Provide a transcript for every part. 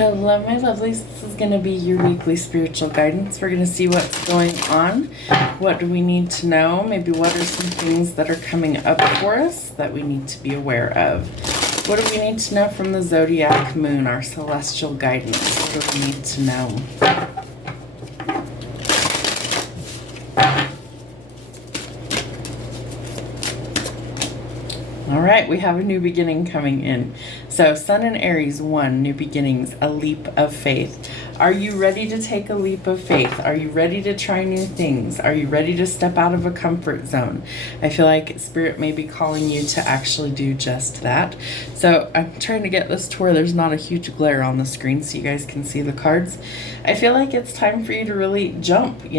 Hello, my lovelies. This is going to be your weekly spiritual guidance. We're going to see what's going on. What do we need to know? Maybe what are some things that are coming up for us that we need to be aware of? What do we need to know from the zodiac moon, our celestial guidance? What do we need to know? All right, we have a new beginning coming in. So Sun in Aries, 1, new beginnings, a leap of faith. Are you ready to take a leap of faith? Are you ready to try new things? Are you ready to step out of a comfort zone? I feel like Spirit may be calling you to actually do just that. So I'm trying to get this to where there's not a huge glare on the screen so you guys can see the cards. I feel like it's time for you to really jump,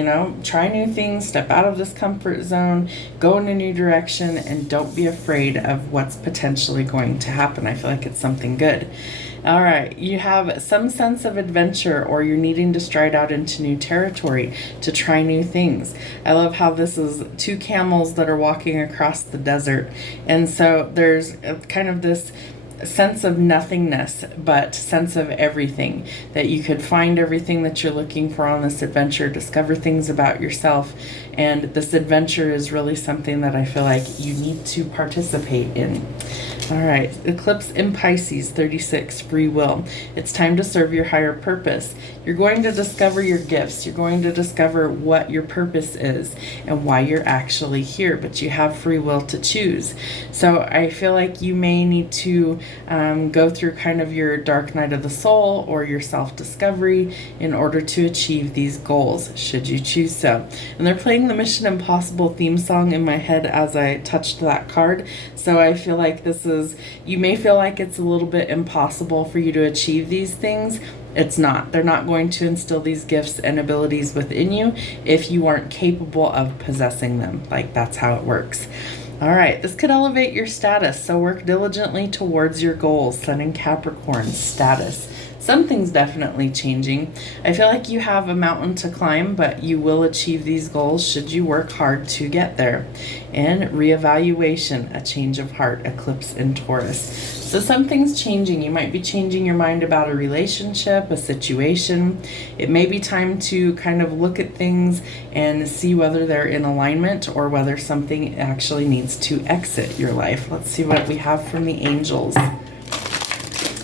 try new things, step out of this comfort zone, go in a new direction, and don't be afraid of what's potentially going to happen. I feel like it's something good. All right, you have some sense of adventure, or you're needing to stride out into new territory to try new things. I love how this is 2 camels that are walking across the desert. And so there's kind of this sense of nothingness, but sense of everything, that you could find everything that you're looking for on this adventure, discover things about yourself. And this adventure is really something that I feel like you need to participate in. All right, eclipse in Pisces, 36, free will. It's time to serve your higher purpose. You're going to discover your gifts. You're going to discover what your purpose is and why you're actually here, but you have free will to choose. So I feel like you may need to go through kind of your dark night of the soul or your self-discovery in order to achieve these goals, should you choose so. And they're playing the Mission Impossible theme song in my head as I touched that card. So I feel like you may feel like it's a little bit impossible for you to achieve these things. It's not. They're not going to instill these gifts and abilities within you if you aren't capable of possessing them. Like, that's how it works. All right, this could elevate your status, so work diligently towards your goals. Sun in Capricorn, status. Something's definitely changing. I feel like you have a mountain to climb, but you will achieve these goals should you work hard to get there. And reevaluation, a change of heart, eclipse in Taurus. So something's changing. You might be changing your mind about a relationship, a situation. It may be time to kind of look at things and see whether they're in alignment or whether something actually needs to exit your life. Let's see what we have from the angels.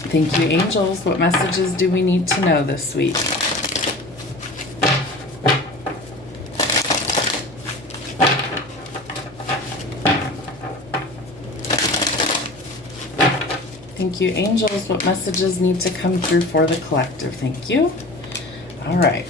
Thank you, angels. What messages do we need to know this week? Thank you, angels. What messages need to come through for the collective? Thank you. All right.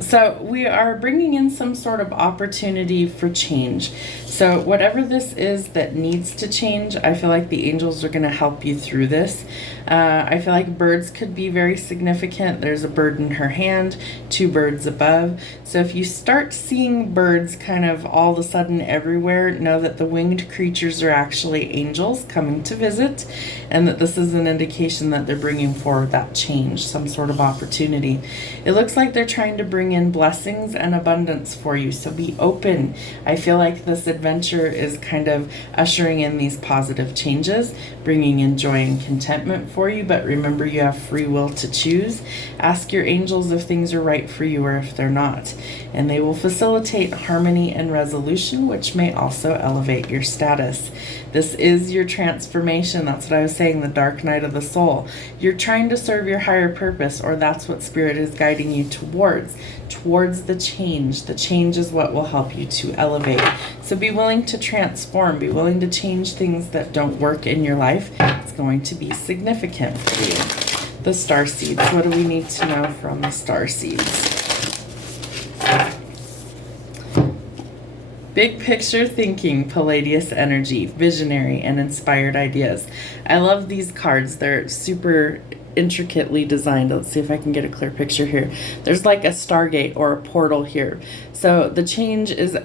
So we are bringing in some sort of opportunity for change. So whatever this is that needs to change, I feel like the angels are going to help you through this. I feel like birds could be very significant. There's a bird in her hand, 2 birds above. So if you start seeing birds kind of all of a sudden everywhere, know that the winged creatures are actually angels coming to visit, and that this is an indication that they're bringing forward that change, some sort of opportunity. It looks like they're trying to bring in blessings and abundance for you, so be open. I feel like this adventure is kind of ushering in these positive changes, bringing in joy and contentment for you, but remember, you have free will to choose. Ask your angels if things are right for you or if they're not, and they will facilitate harmony and resolution, which may also elevate your status. This is your transformation. That's what I was saying, the dark night of the soul. You're trying to serve your higher purpose, or that's what Spirit is guiding you towards the change. The change is what will help you to elevate. So be willing to transform, be willing to change things that don't work in your life. It's going to be significant for you. The star seeds. What do we need to know from the star seeds? Big picture thinking, Palladius energy, visionary and inspired ideas. I love these cards. They're super intricately designed. Let's see if I can get a clear picture here. There's like a stargate or a portal here. So the change is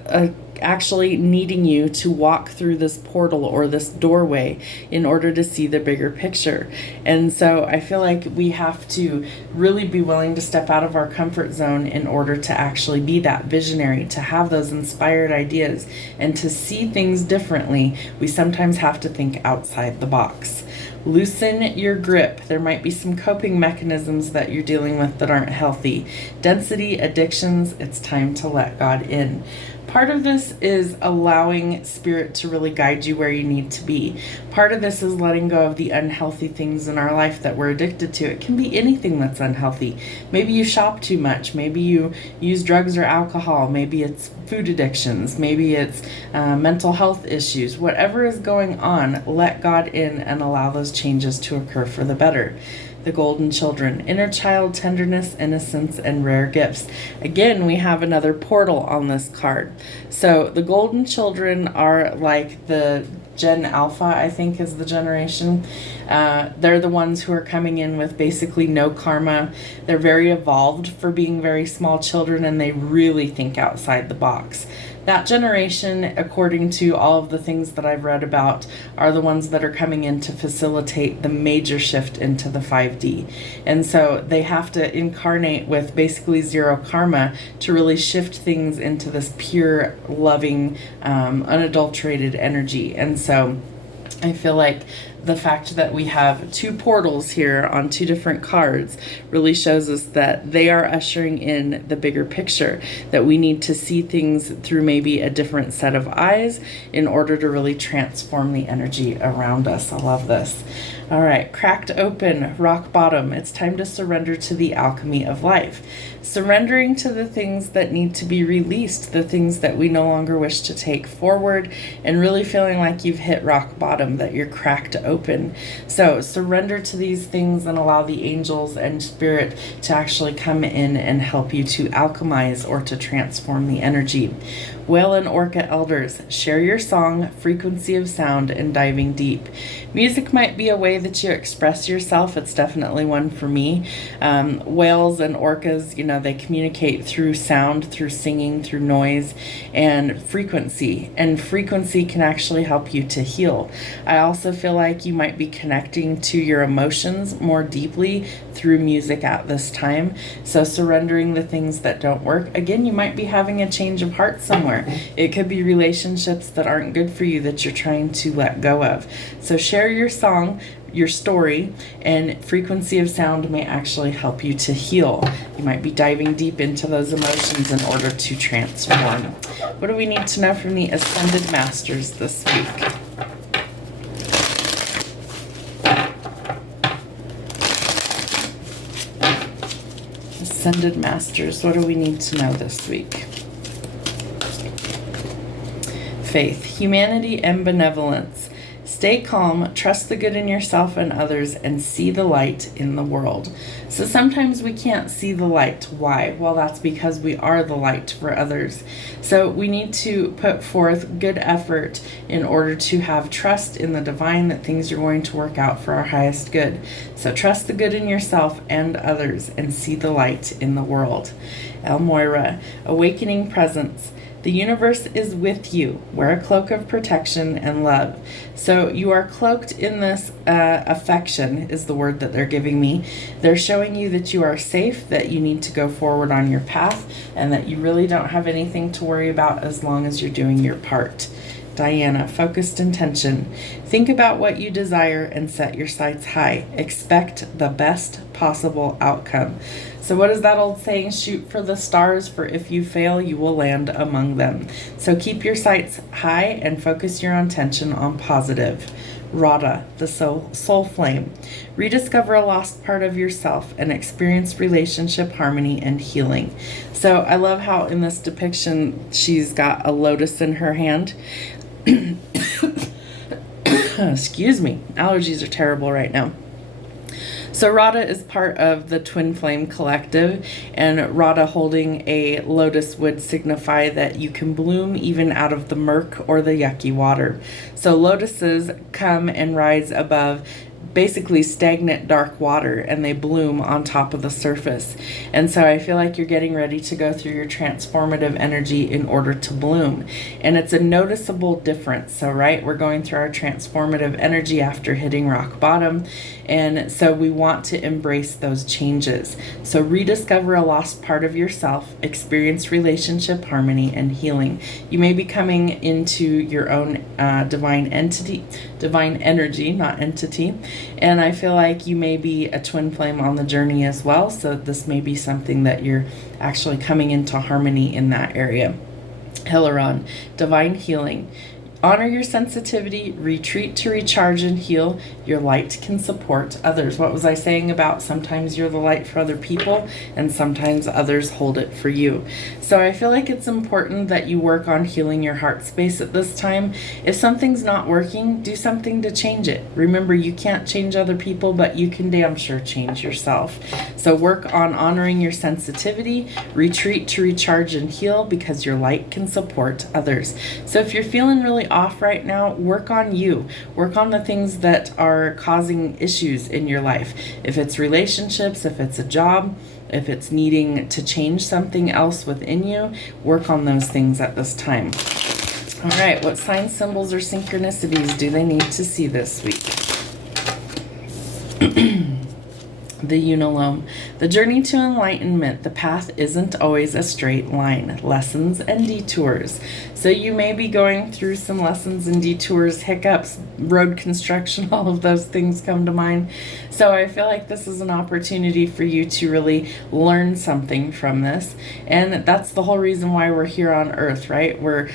actually needing you to walk through this portal or this doorway in order to see the bigger picture. And so I feel like we have to really be willing to step out of our comfort zone in order to actually be that visionary, to have those inspired ideas, and to see things differently. We sometimes have to think outside the box. Loosen your grip. There might be some coping mechanisms that you're dealing with that aren't healthy. Density, addictions, it's time to let God in. Part of this is allowing Spirit to really guide you where you need to be. Part of this is letting go of the unhealthy things in our life that we're addicted to. It can be anything that's unhealthy. Maybe you shop too much. Maybe you use drugs or alcohol. Maybe it's food addictions. Maybe it's mental health issues. Whatever is going on, let God in and allow those changes to occur for the better. The golden children, inner child tenderness, innocence, and rare gifts. Again, we have another portal on this card. So the golden children are like the Gen Alpha, I think is the generation. They're the ones who are coming in with basically no karma. They're very evolved for being very small children, and they really think outside the box. That generation, according to all of the things that I've read about, are the ones that are coming in to facilitate the major shift into the 5D. And so they have to incarnate with basically zero karma to really shift things into this pure, loving, unadulterated energy. And so I feel like the fact that we have two portals here on two different cards really shows us that they are ushering in the bigger picture, that we need to see things through maybe a different set of eyes in order to really transform the energy around us. I love this. All right, cracked open, rock bottom. It's time to surrender to the alchemy of life. Surrendering to the things that need to be released, the things that we no longer wish to take forward, and really feeling like you've hit rock bottom, that you're cracked open. So surrender to these things and allow the angels and Spirit to actually come in and help you to alchemize or to transform the energy. Whale and Orca elders, share your song, frequency of sound, and diving deep. Music might be a way that you express yourself. It's definitely one for me. Whales and orcas, they communicate through sound, through singing, through noise, and frequency. And frequency can actually help you to heal. I also feel like you might be connecting to your emotions more deeply through music at this time. So surrendering the things that don't work. Again, you might be having a change of heart somewhere. It could be relationships that aren't good for you that you're trying to let go of. So share your song, your story, and frequency of sound may actually help you to heal. You might be diving deep into those emotions in order to transform. What do we need to know from the Ascended Masters this week? Ascended Masters, what do we need to know this week? Faith, humanity, and benevolence. Stay calm, trust the good in yourself and others, and see the light in the world. So sometimes we can't see the light. Why? Well, that's because we are the light for others. So we need to put forth good effort in order to have trust in the divine, that things are going to work out for our highest good. So trust the good in yourself and others and see the light in the world. El Moira, awakening presence. The universe is with you. Wear a cloak of protection and love. So you are cloaked in this affection is the word that they're giving me. They're showing you that you are safe, that you need to go forward on your path, and that you really don't have anything to worry about as long as you're doing your part. Diana, focused intention. Think about what you desire and set your sights high. Expect the best possible outcome. So what is that old saying? Shoot for the stars, for if you fail, you will land among them. So keep your sights high and focus your attention on positive. Radha, the soul flame. Rediscover a lost part of yourself and experience relationship harmony and healing. So I love how in this depiction she's got a lotus in her hand. Excuse me, allergies are terrible right now. So Radha is part of the Twin Flame Collective, and Radha holding a lotus would signify that you can bloom even out of the murk or the yucky water. So lotuses come and rise above basically stagnant dark water, and they bloom on top of the surface. And so I feel like you're getting ready to go through your transformative energy in order to bloom, and it's a noticeable difference. So we're going through our transformative energy after hitting rock bottom, and so we want to embrace those changes. So rediscover a lost part of yourself, experience relationship harmony and healing. You may be coming into your own divine energy, not entity. And I feel like you may be a twin flame on the journey as well. So this may be something that you're actually coming into harmony in that area. Hilaron, divine healing. Honor your sensitivity, retreat to recharge and heal. Your light can support others. What was I saying about sometimes you're the light for other people and sometimes others hold it for you? So I feel like it's important that you work on healing your heart space at this time. If something's not working, do something to change it. Remember, you can't change other people, but you can damn sure change yourself. So work on honoring your sensitivity, retreat to recharge and heal, because your light can support others. So if you're feeling really off right now, work on you. Work on the things that are causing issues in your life. If it's relationships, if it's a job, if it's needing to change something else within you, work on those things at this time. All right, what signs, symbols, or synchronicities do they need to see this week? The Unalome. The journey to enlightenment. The path isn't always a straight line. Lessons and detours. So you may be going through some lessons and detours, hiccups, road construction, all of those things come to mind. So I feel like this is an opportunity for you to really learn something from this. And that's the whole reason why we're here on earth, right? We're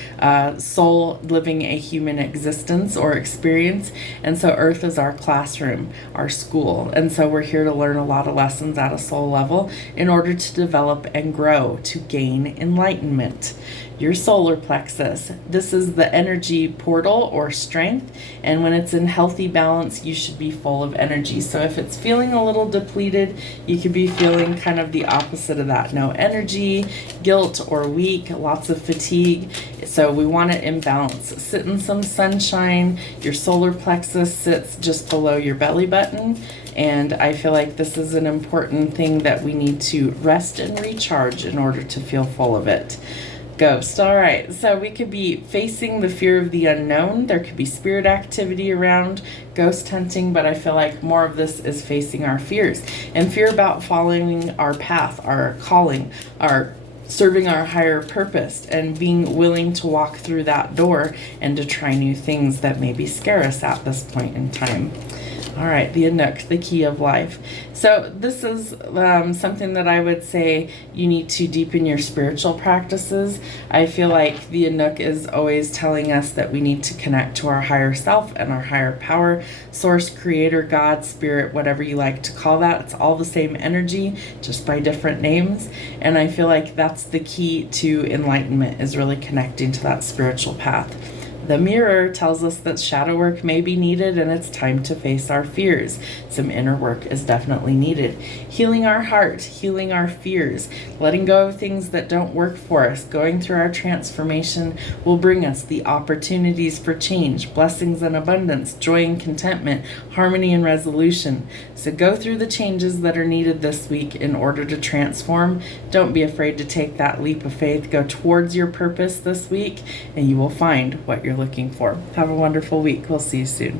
soul living a human existence or experience. And so earth is our classroom, our school. And so we're here to learn a lot of lessons at a soul level in order to develop and grow, to gain enlightenment. Your solar plexus. This is the energy portal or strength, and when it's in healthy balance, you should be full of energy. So if it's feeling a little depleted, you could be feeling kind of the opposite of that. No energy, guilt or weak, lots of fatigue. So we want it in balance. Sit in some sunshine. Your solar plexus sits just below your belly button. And I feel like this is an important thing that we need to rest and recharge in order to feel full of it. Ghost. All right, so we could be facing the fear of the unknown. There could be spirit activity around ghost hunting, but I feel like more of this is facing our fears and fear about following our path, our calling, our serving our higher purpose, and being willing to walk through that door and to try new things that maybe scare us at this point in time. All right, the Anuk, the key of life. So this is something that I would say you need to deepen your spiritual practices. I feel like the Anuk is always telling us that we need to connect to our higher self and our higher power, source, creator, God, spirit, whatever you like to call that. It's all the same energy, just by different names. And I feel like that's the key to enlightenment, is really connecting to that spiritual path. The Mirror tells us that shadow work may be needed, and it's time to face our fears. Some inner work is definitely needed. Healing our heart, healing our fears, letting go of things that don't work for us. Going through our transformation will bring us the opportunities for change, blessings and abundance, joy and contentment, harmony and resolution. So go through the changes that are needed this week in order to transform. Don't be afraid to take that leap of faith. Go towards your purpose this week, and you will find what you're looking for. Have a wonderful week. We'll see you soon.